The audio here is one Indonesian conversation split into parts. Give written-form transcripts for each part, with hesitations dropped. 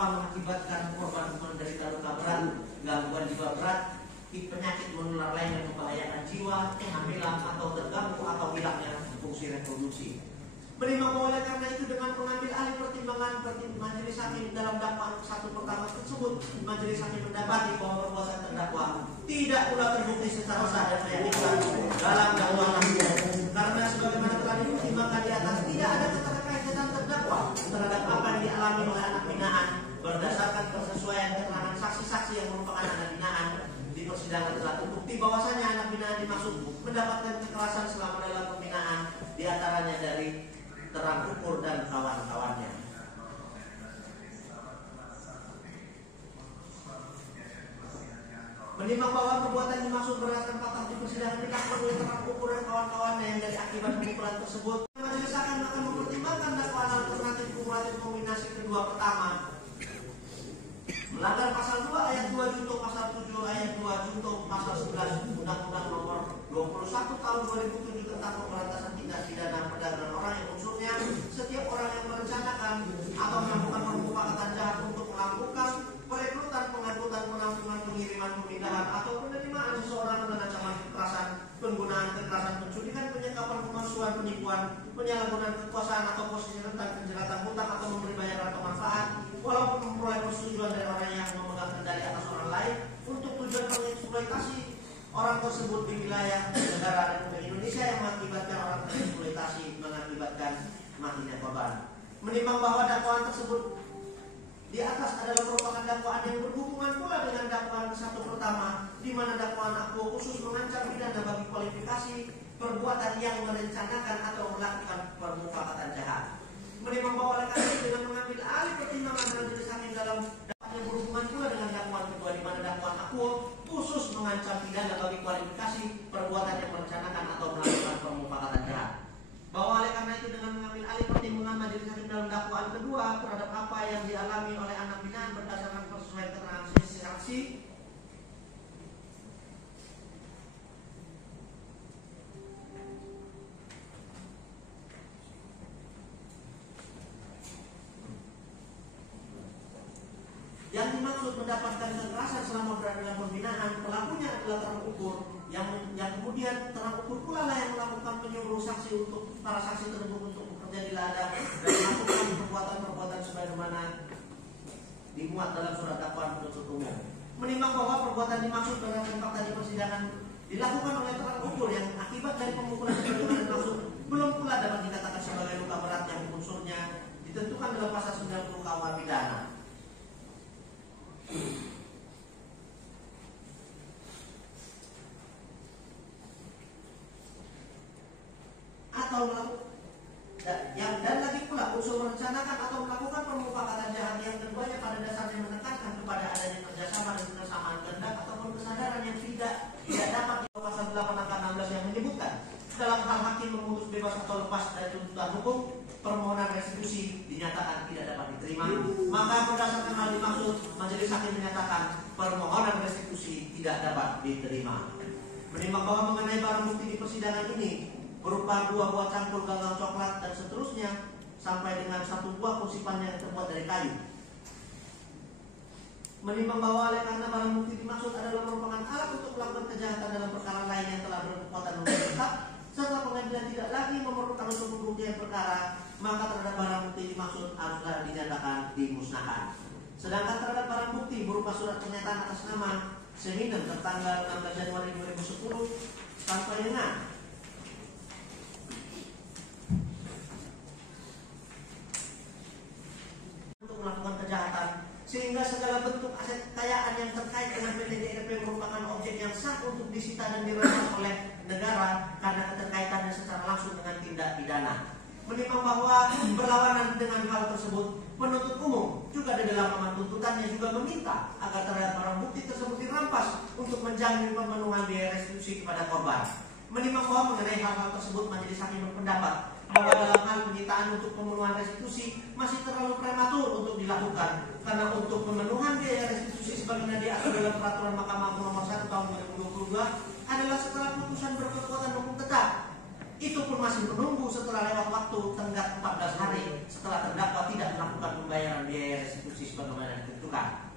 berupa mengakibatkan korban menderita luka berat, gangguan jiwa berat, penyakit menular lain yang membahayakan jiwa, kehamilan atau terganggu atau hilangnya fungsi reproduksi. Menimbang bahwa oleh karena itu dengan mengambil alih pertimbangan majelis hakim dalam dakwaan satu pertama tersebut, majelis hakim mendapati bahwa perbuatan terdakwa tidak pula terbukti secara sah dan meyakinkan dalam dakwaan tersebut. Karena sebagaimana telah dipertimbangkan di atas, tidak ada keterkaitan terdakwa terhadap apa yang dialami oleh anak binaan berdasarkan persesuaian keterangan saksi-saksi yang merupakan anak binaan. Di persidangan telah terbukti bahwasanya anak binaan dimaksud mendapatkan kekerasan selama dalam pembinaan, diantaranya dari terang ukur dan kawan-kawannya. Menimbang bahwa perbuatan dimaksud berdasarkan fakta di persidangan dilakukan oleh terang ukur dan kawan-kawannya yang dari akibat pemukulan tersebut, majelis hakim akan mempertimbangkan dakwaan alternatif kumulatif kombinasi kedua pertama melanggar pasal 2 ayat 2 junto pasal 7 ayat 2 junto pasal 11 Undang-Undang Nomor 21 tahun 2007 tentang pemberantasan tindak pidana perdagangan orang yang unsurnya setiap orang yang merencanakan atau melakukan permufakatan jahat untuk melakukan perekrutan, pengangkutan, penampungan, pengiriman, pemindahan atau penerimaan seseorang dengan ancaman kekerasan, penggunaan kekerasan, penculikan, penyekapan, pemalsuan, penipuan, penyalahgunaan kekuasaan atau posisi rentan penjeratan hutang atau memberi bayaran atau manfaat walaupun memperoleh persetujuan dari orang yang memegang kendali atas orang lain untuk tujuan mengeksploitasi orang tersebut di wilayah negara Republik Indonesia yang mengakibatkan orang tereksploitasi mengakibatkan matinya korban. Menimbang bahwa dakwaan tersebut di atas adalah merupakan dakwaan yang berhubungan pula dengan dakwaan satu pertama, di mana dakwaan akuo khusus mengancam pidana bagi kualifikasi perbuatan yang merencanakan atau melakukan permufakatan jahat. Menimbang bahwa oleh karena itu dengan mengambil alih pertimbangan majelis hakim dalam dakwaan yang berhubungan pula dengan dakwaan kedua, di mana dakwaan akuo khusus mengancam pidana bagi kualifikasi perbuatan yang merencanakan atau melakukan permufakatan jahat. Bahwa oleh karena itu dengan mengambil alih pertimbangan majelis hakim dalam dakwaan kedua terhadap apa yang dialami oleh anak binaan berdasarkan persesuaian keterangan saksi yang dimaksud mendapatkan kekerasan selama berada dalam pembinaan, pelakunya adalah terang ukur yang kemudian terang ukur pula lah yang melakukan penyuruh saksi untuk para saksi tersebut untuk bekerja di ladang dan melakukan perbuatan-perbuatan sebagaimana dimuat dalam surat dakwaan penuntut umum. Menimbang bahwa perbuatan dimaksud berdasarkan fakta di persidangan dilakukan oleh terang ukur yang akibat dari pemukulan sebagaimana dimaksud belum pula dapat dikatakan sebagai luka berat yang unsurnya ditentukan dalam pasal 90 KUH pidana. Atau dan lagi pula unsur merencanakan atau melakukan permufakatan jahat yang keduanya pada dasarnya menekankan kepada adanya kerjasama dan kesamaan kehendak ataupun kesadaran yang tidak dapat di pasal 8 angka 16 yang menyebutkan dalam hal hakim memutus bebas atau lepas dari tuntutan hukum permohonan restitusi dinyatakan tidak dapat diterima, maka berdasarkan hal dimaksud majelis hakim menyatakan permohonan restitusi tidak dapat diterima. Menimbang bahwa mengenai barang bukti di persidangan ini berupa 2 buah cangkul gagang coklat dan seterusnya sampai dengan 1 buah kursipan yang terbuat dari kayu. Menimbang bahwa oleh karena barang bukti dimaksud adalah merupakan alat untuk melakukan kejahatan dalam perkara lain yang telah berkekuatan hukum tetap serta pengadilan tidak lagi memerlukan untuk pembuktian perkara, maka terhadap barang bukti dimaksud haruslah dinyatakan dimusnahkan. Sedangkan terhadap barang bukti berupa surat pernyataan atas nama Seminem tertanggal 16 Januari 2010 sampai dengan untuk melakukan kejahatan, sehingga segala bentuk aset kekayaan yang terkait dengan PT DRP merupakan objek yang sah untuk disita dan dirampas oleh negara karena keterkaitannya secara langsung dengan tindak pidana. Menimbang bahwa berlawanan dengan hal tersebut, penuntut umum juga di dalam amar tuntutannya juga meminta agar terhadap barang bukti tersebut dirampas untuk menjamin pemenuhan biaya restitusi kepada korban. Menimbang bahwa mengenai hal-hal tersebut, majelis hakim berpendapat bahwa dalam hal penyitaan untuk pemenuhan restitusi masih terlalu prematur untuk dilakukan, karena untuk pemenuhan biaya restitusi sebagaimana diatur dalam peraturan Mahkamah Agung Nomor 1 Tahun 2022 adalah setelah putusan berkekuatan hukum tetap Itu pun masih menunggu setelah lewat waktu tenggat 14 hari setelah terdakwa tidak melakukan pembayaran biaya restitusi sebagaimana ditentukan.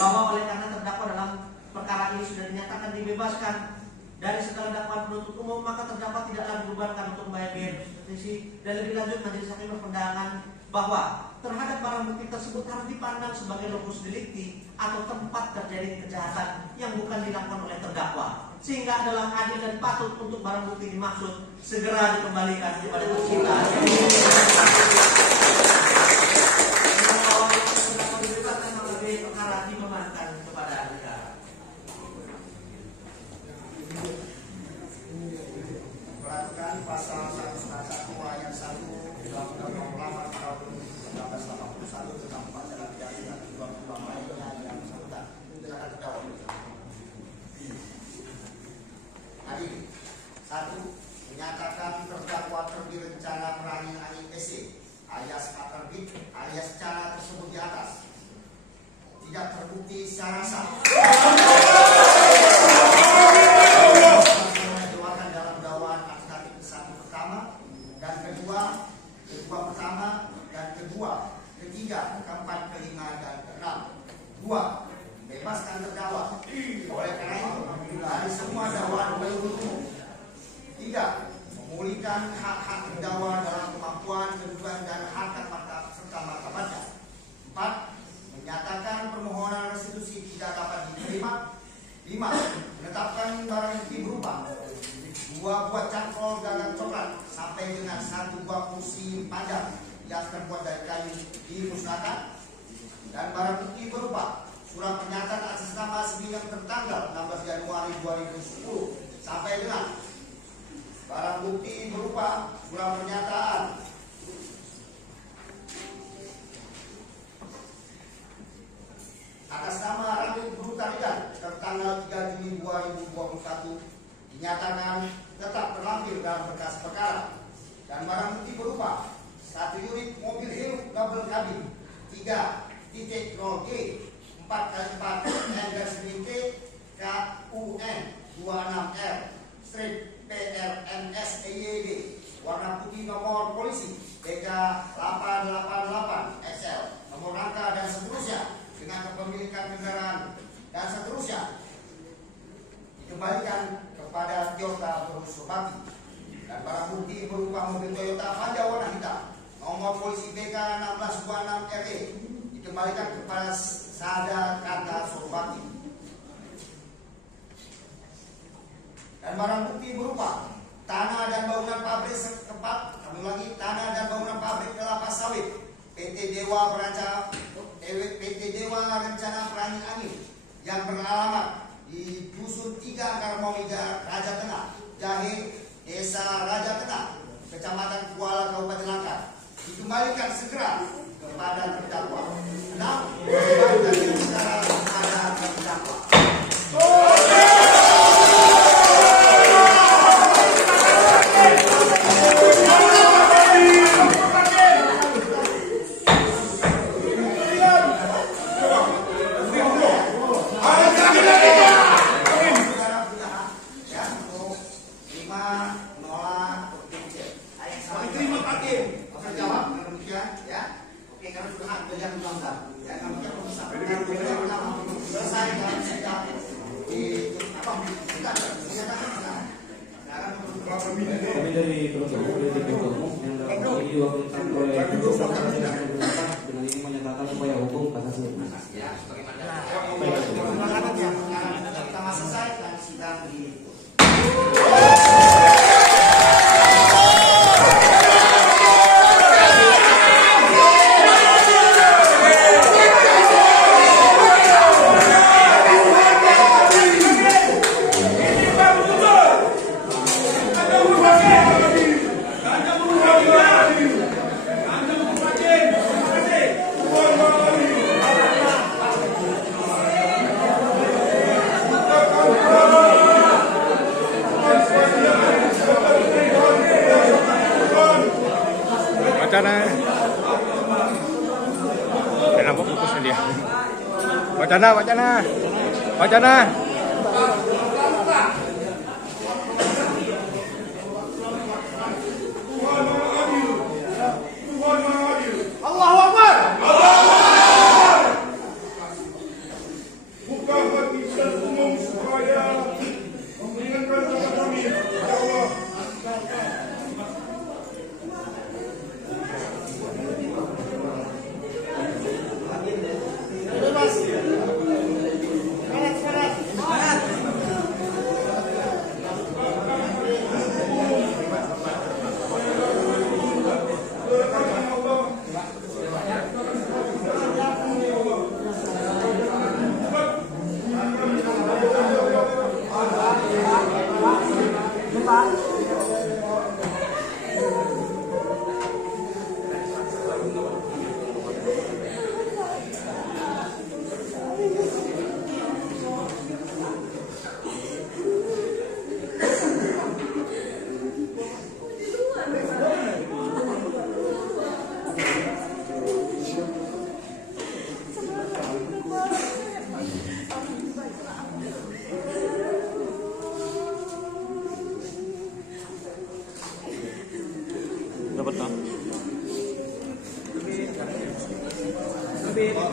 Bahwa oleh karena terdakwa dalam perkara ini sudah dinyatakan dibebaskan dari segala dakwaan penuntut umum, maka terdakwa tidaklah dibebankan untuk membayar biaya restitusi. Dan lebih lanjut, majelis hakim berpendapat bahwa terhadap barang bukti tersebut harus dipandang sebagai lokus delikti atau tempat terjadi kejahatan yang bukan dilakukan oleh terdakwa, sehingga adalah adil dan patut untuk barang bukti dimaksud segera dikembalikan kepada pencipta. Perkara dibebankan kepada negara. Perhatikan pasal 191 ayat 1 Undang-Undang Nomor 8 Tahun 1981 tentang pidana pidana dan 22 lainnya yang bersangkutan. Silakan terdakwa. Hadir. 1. Menyatakan terdakwa terbit rencana perangin angin SC alias terbit alias cara tersebut di atas tidak terbukti secara sah. Ketiga, keempat, kelima, dan keenam. 2. Bebaskan terdakwa. Oleh karena itu, dari semua dakwaan penuntut umum. 3. Memulihkan hak-hak terdakwa dalam kemampuan, kedudukan, dan harkat serta martabatnya. 4. Menyatakan permohonan restitusi tidak dapat diterima. 5. Menetapkan barang bukti berupa 2 buah cangkol gagang coklat sampai dengan 1 buah kursi panjang yang terbuat dari kayu dimusnahkan, dan barang bukti berupa surat pernyataan atas nama sebidang tertanggal 16 Januari 2010 sampai dengan barang bukti berupa surat pernyataan atas nama Rambut Brutalian tertanggal 3 Juni 2021 dinyatakan tetap terlampir dalam berkas perkara, dan barang bukti berupa 1 unit mobil hirup double cabin 3.0G 4x4 N-T KUN 26R strip PRNS EYD warna putih nomor polisi BK 888 SL nomor rangka dan seterusnya dengan kepemilikan kendaraan dan seterusnya dikembalikan kepada Toyota Berusobati, dan barang bukti berupa mobil Toyota Panja warna hitam nomor polisi BK 1626 RE dikembalikan kepada Sada Kata Sobati, dan barang bukti berupa tanah dan bangunan pabrik setempat, tanah dan bangunan pabrik kelapa sawit PT Dewa Rencana Perangin Angin yang beralamat di Dusun 3 Karmomiga Raja Tengah Jahe Desa Raja Tengah Kecamatan Kuala Kabupaten Langkat dikembalikan segera kepada terdakwa. 6. Dikembalikan secara kepada terdakwa. Kami dari penuntut umum yang dalam ini diwakilkan oleh dengan ini menyatakan upaya hukum kasasi. Pertama selesai dan sidang di wacana. Kenapa fokusnya dia? Wacana.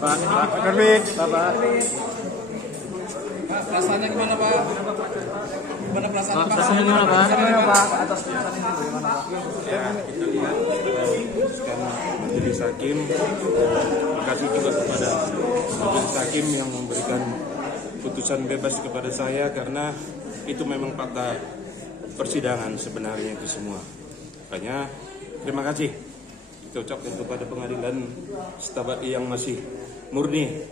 Pak Kermit. Bapak. Perasaannya gimana Pak? Gimana perasaan Pak? Perasaannya gimana Pak? Atas putusan ini bagaimana Pak? Ya, kita lihat karena majelis hakim. Terima kasih juga kepada majelis hakim yang memberikan putusan bebas kepada saya karena itu memang fakta persidangan sebenarnya itu semua. Makanya terima kasih kita ucapkan kepada pengadilan Stabat yang masih murni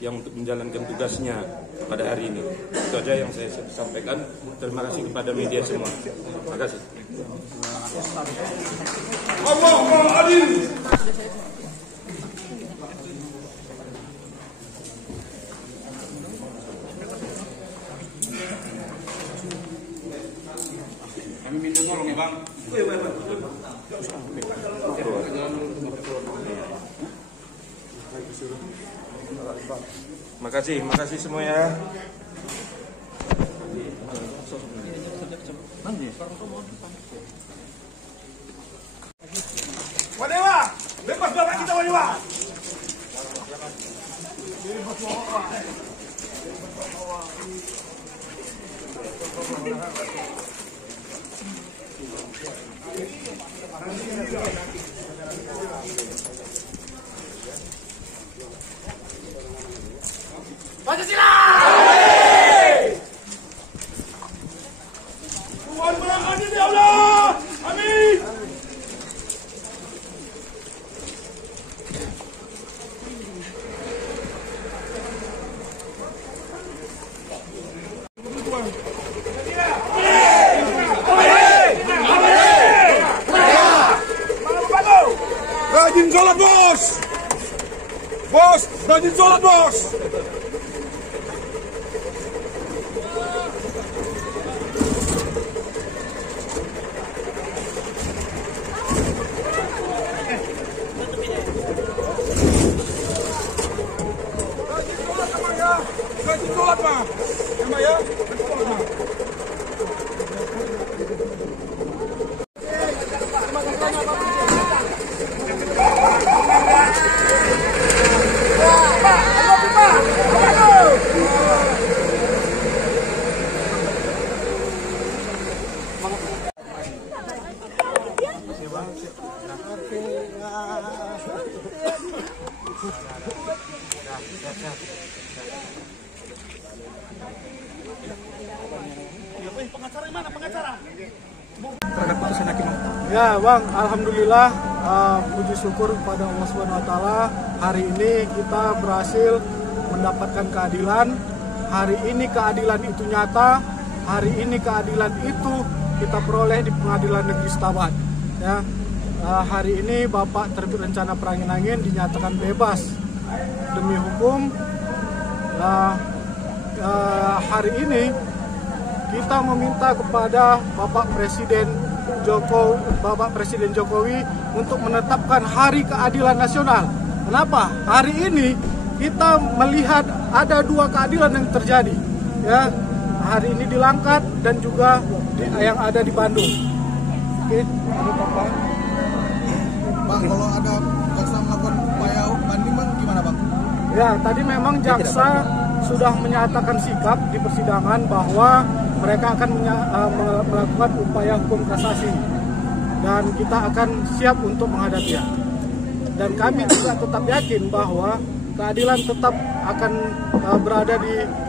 yang untuk menjalankan tugasnya pada hari ini. Itu aja yang saya sampaikan. Terima kasih kepada media semua. Terima kasih. Allahumma adil. Kami minta tolong ya Bang. Makasih semua ya. Wadewa, bebas bapak kita Wadewa. Pancasila! Tuhan berangkat ya Allah! Amin! Rajin sholat bos! Bos, rajin sholat bos! Rajin sholat mah, ya? Rajin sholat mah. Ya Bang, alhamdulillah, puji syukur kepada Allah SWT. Hari ini kita berhasil mendapatkan keadilan. Hari ini keadilan itu nyata. Hari ini keadilan itu kita peroleh di Pengadilan Negeri Stabat. Ya, hari ini Bapak Terbit Rencana Perangin-Angin dinyatakan bebas demi hukum. Hari ini kita meminta kepada Bapak Presiden Jokowi untuk menetapkan Hari Keadilan Nasional. Kenapa? Hari ini kita melihat ada dua keadilan yang terjadi. Ya, hari ini di Langkat dan juga yang ada di Bandung. Oke, Bang, kalau ada jaksa melakukan upaya banding Bang, gimana Bang? Ya, tadi memang jaksa sudah menyatakan sikap di persidangan bahwa mereka akan melakukan upaya hukum kasasi dan kita akan siap untuk menghadapinya. Dan kami juga tetap yakin bahwa keadilan tetap akan berada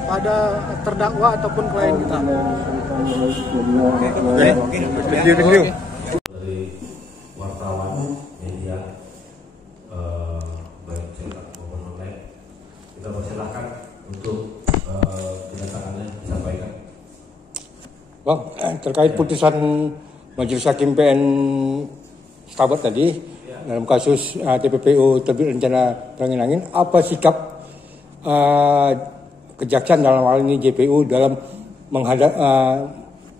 pada terdakwa ataupun klien kita. Dari wartawan, media, baik cetak maupun online, kita persilahkan untuk kedatangannya disampaikan. Bang, terkait putusan Majelis Hakim PN Stabat tadi dalam kasus TPPU Terbit Rencana Perangin-Angin, apa sikap kejaksaan dalam hal ini JPU dalam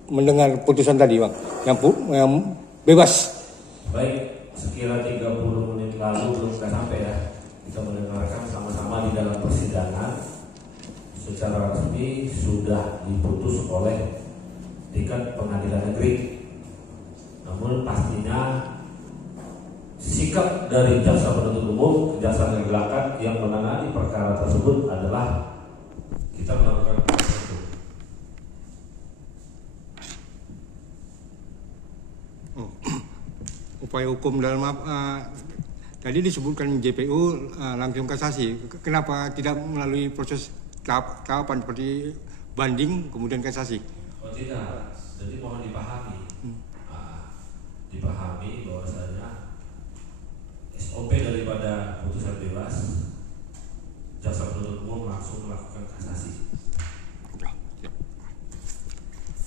mendengar putusan tadi, Bang, yang bebas? Baik, sekira 30 menit lalu belum sampai ya, kita mendengarkan sama-sama di dalam persidangan secara resmi sudah diputus oleh tingkat pengadilan negeri. Namun pastinya sikap dari jaksa penuntut umum, kejaksaan negeri Langkat yang menangani perkara tersebut adalah kita melakukan itu. Upaya hukum dalam tadi disebutkan JPU langsung kasasi. Kenapa tidak melalui proses tahapan seperti banding kemudian kasasi? Oh tidak, jadi mohon dipahami, dipahami bahwasanya SOP daripada putusan bebas, jaksa penuntut umum langsung melakukan kasasi.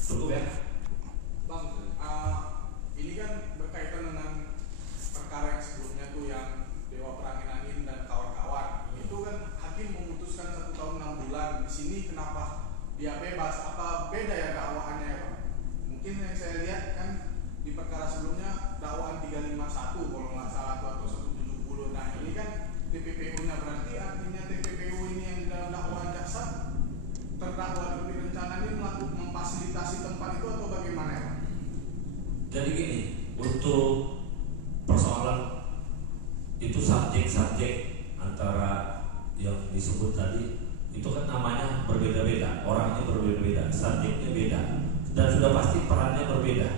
Cukup ya? Bang, ini kan berkaitan dengan perkara yang sebelumnya tuh yang Dewa Perangin Angin dan kawan-kawan. Itu kan hakim memutuskan 1 tahun 6 bulan. Di sini kenapa dia bebas? Apa beda ya dakwaannya ya, Bang? Mungkin yang saya lihat kan di perkara sebelumnya dakwaan 351 kalau nggak salah atau 170. Nah ini kan TPPU-nya, berarti artinya TPPU ini yang di dalam dakwaan jaksa terdakwa lebih rencana ini melakukan memfasilitasi tempat itu atau bagaimana ya, Bang? Jadi gini, untuk persoalan itu subjek antara yang disebut tadi itu kan namanya berbeda-beda, orangnya berbeda-beda, subjeknya beda, dan sudah pasti perannya berbeda.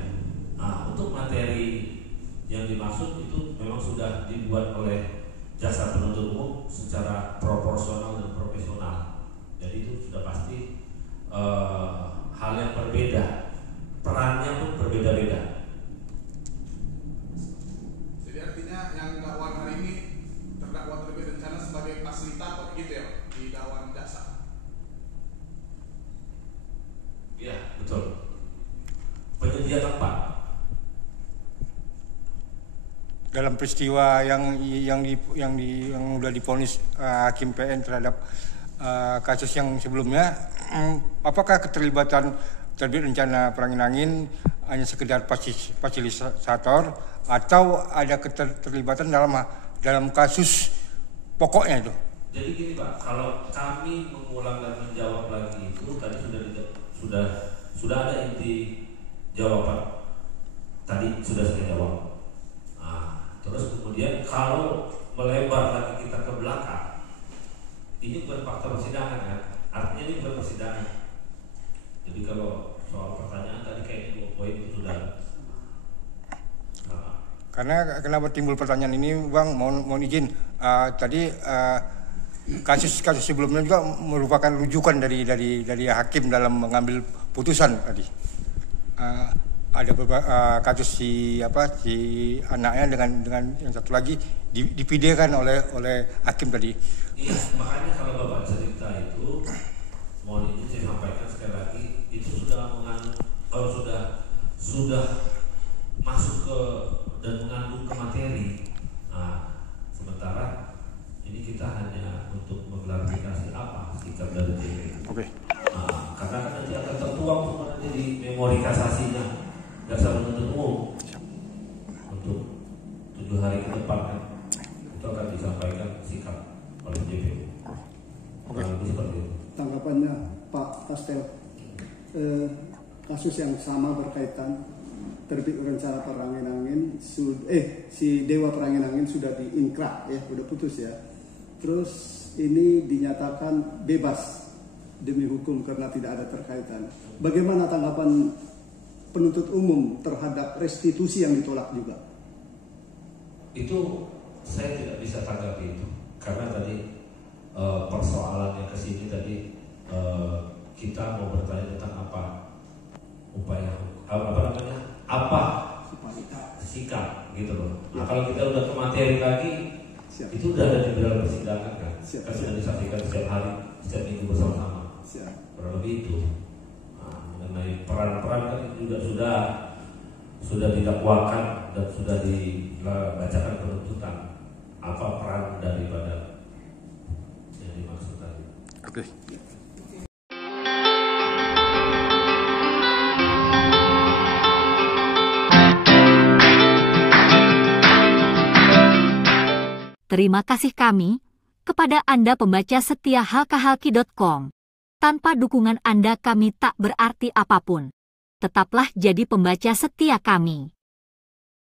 Nah, untuk materi yang dimaksud itu memang sudah dibuat oleh jaksa penuntut umum secara proporsional dan profesional. Jadi itu sudah pasti hal yang berbeda, perannya pun berbeda-beda. Jadi artinya yang dakwaan hari ini terdakwa terlebih rencana sebagai fasilitator gitu ya di dakwaan jaksa. Iya, betul. Penyedia tempat. Dalam peristiwa yang sudah divonis Hakim PN terhadap kasus yang sebelumnya, apakah keterlibatan terbit rencana Perangin Angin hanya sekedar fasilitator atau ada keterlibatan dalam kasus pokoknya itu? Jadi gini Pak, kalau kami mengulang dan menjawab lagi itu tadi sudah ada inti jawaban. Tadi sudah saya jawab. Nah, terus kemudian kalau melebar lagi kita ke belakang, ini bukan fakta persidangan kan? Artinya ini bukan persidangan. Jadi kalau soal pertanyaan tadi kayaknya 2 poin itu sudah. Karena kenapa timbul pertanyaan ini, Bang? Mohon izin. Tadi kasus sebelumnya juga merupakan rujukan dari hakim dalam mengambil putusan tadi. Ada beberapa kasus si anaknya dengan yang satu lagi dipidekan oleh hakim tadi. Iya, makanya kalau Bapak cerita itu, mohon izin saya sampaikan sekali lagi, itu sudah mengandung, kalau sudah masuk ke dan mengandung ke materi. Nah, sementara ini kita hanya untuk mengklarifikasi apa sikap dari JPU. Oke. Nah, karena nanti akan tertuang sebenarnya di memori kasasinya jaksa penuntut umum untuk 7 hari ke depan kan, itu akan disampaikan sikap oleh JPU. Oke. Seperti itu. Tanggapannya Pak Pastel, kasus yang sama berkaitan terbit rencana Perangin Angin, si Dewa Perangin Angin sudah diinkrah ya, sudah putus ya. Terus ini dinyatakan bebas demi hukum karena tidak ada terkaitan. Bagaimana tanggapan penuntut umum terhadap restitusi yang ditolak juga? Itu saya tidak bisa tanggapi itu karena tadi persoalannya ke sini tadi kita mau bertanya tentang apa upaya apa sikap gitu loh. Nah, kalau kita udah ke materi lagi, itu udah ada di dalam persidangan kan, kan sudah disampaikan setiap hari, setiap minggu bersama-sama. Kurang lebih itu. Nah, mengenai peran-peran kan juga sudah didakwakan dan sudah dibacakan penuntutan apa peran daripada yang dimaksud tadi. Oke. Terima kasih kami kepada Anda pembaca setia halkahalki.com. Tanpa dukungan Anda kami tak berarti apapun. Tetaplah jadi pembaca setia kami.